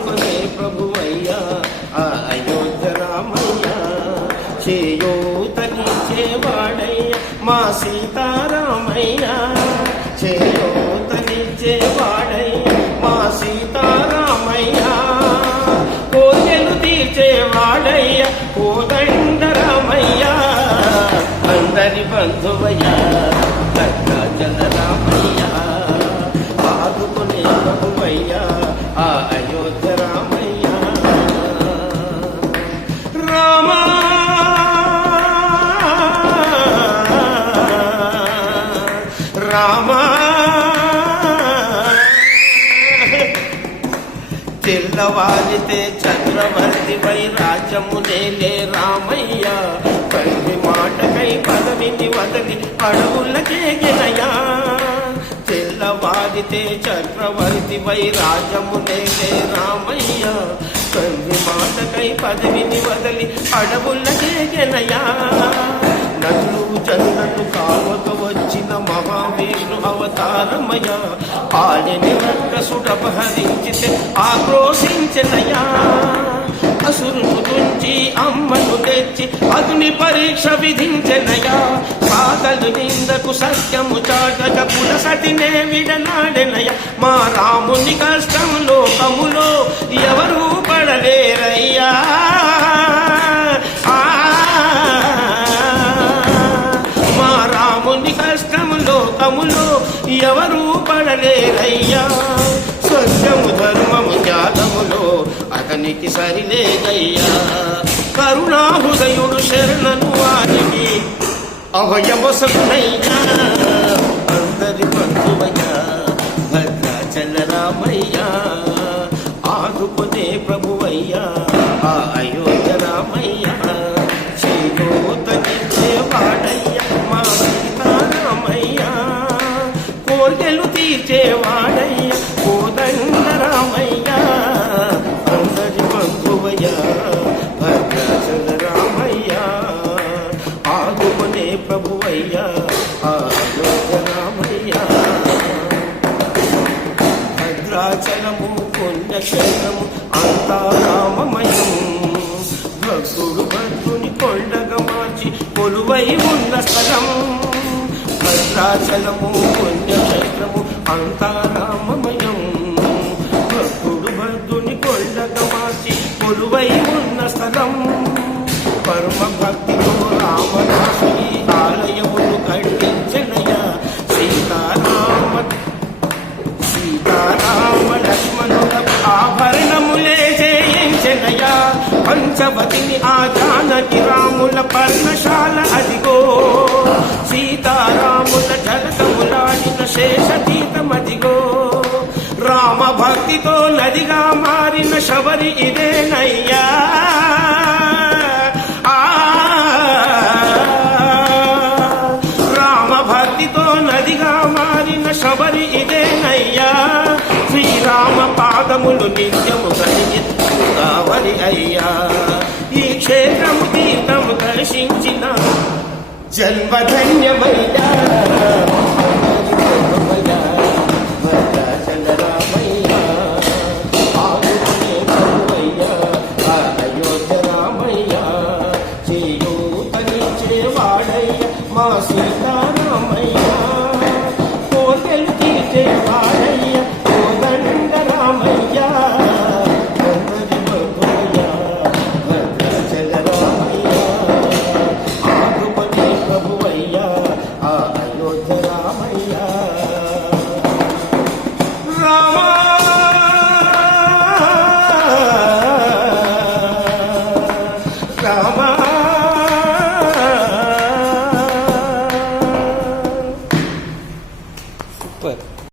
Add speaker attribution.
Speaker 1: రామకృష్ణే ప్రభు అయ్యా అయోధ్య రామయ్యా చేయోతనిచ్చేవాడయ్యా మా సీతారామయ్యా చేయోతనిచ్చేవాడయ్యా మా సీతారామయ్యా కోరికలు తీర్చేవాడయ్యా. కోదండరామయ్యా అందరి బంధువయ్యా. తెల్లవారితే చక్రవర్తి పై రాజ్యము రామయ్య. తండ్రి మాటకై పదవిని వదలి అడవులకే గెలయా తెల్లవారితే చక్రవర్తి పై రామయ్య. తండ్రి మాటకై పదవిని వదలి అడవులకే గెలయా నదులు చందలు కావక వచ్చిన అవతారమయా పాలిని రక్కసుడపహరించితే ఆక్రోశించనయా అసురును తుంచి అమ్మను తెచ్చి అగ్ని పరీక్ష విధించనయా సాగలు నిందకు సత్యము చాటక పులసటినే విడనాడెనయ మా రాముని కష్టం లోకములో ఎవరూ పడలేరయ్యా. ఎవరూ పడలేరయ్యా స్వర్గము ధర్మము త్యాగములో అతనికి సరిలేదయ్యా. కరుణాహృదయుడు శరణను వారికి అభయవసనయ్యా అందరి బంధువయ్యా భద్రాచల రామయ్యా ఆదుకునే ప్రభువయ్యా ఆ అయోధ్య రామయ్యా చేయూతనిచ్చే వాడయ్యా మా కోరికలు తీర్చేవాడయ్య. కోదండరామయ్యా అందరి బంధువయ్యా భద్రాచల రామయ్యా ఆగుమనే ప్రభువయ్యా ఆ అయోధ్య భద్రాచలము పుణ్యక్షేత్రము అంతా రామమయం భక్తుడు భక్తుని కొండగ మార్చి కొలువై ఉన్న స్థలం. భద్రాచలము పుణ్యక్షేత్రము అంతా రామమయం పంచవతిని ఆ జానకి రాముల పర్ణశాల అదిగో. సీతారాముల జలకములాడిన శేషతీతమదిగో రామ భక్తితో నదిగా మారిన శబరి ఇదేనయ్యా. రామ భక్తితో నదిగా మారిన శబరి ఇదేనయ్యా. శ్రీరామ పాదములు నిత్యము కలిగి గోదావరి అయ్యా. చేయూతనిచ్చే జన్మధన్యమైన మా సీతారామయ్య Kaaba.